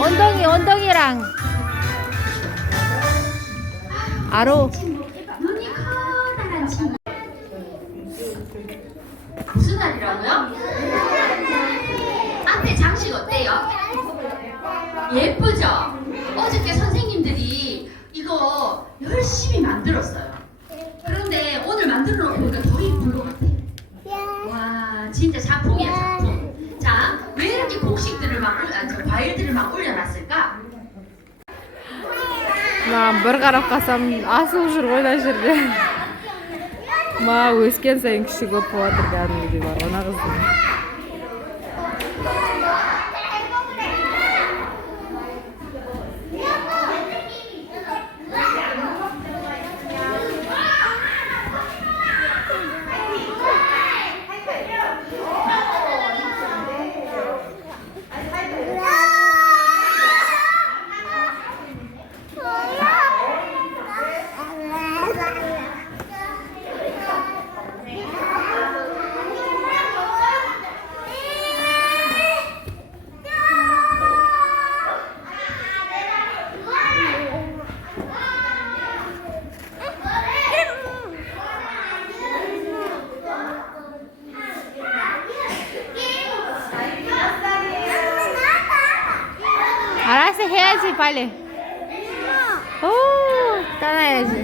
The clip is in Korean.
엉덩이랑 아로. 눈이 커다란 친구. 무슨 날이라고요? 앞에 장식 어때요? 예쁘죠? 어저께 선생님들이 이거 열심히 만들었어요. 그런데 오늘 만들어 놓고 보니까 더 예쁜 것 같아. 와, 진짜 작품이야, 작품. 자, 왜 이렇게 곡식들을 과일들을 막 올려놨을까? Мам, бір қарап қалсам асылып жүр ғой мына жерде. Өскен сайын кіші көп болып жатыр кәдімгідей бар ана қыздың. 알았어, 해야지 빨리. 오, 따라야지.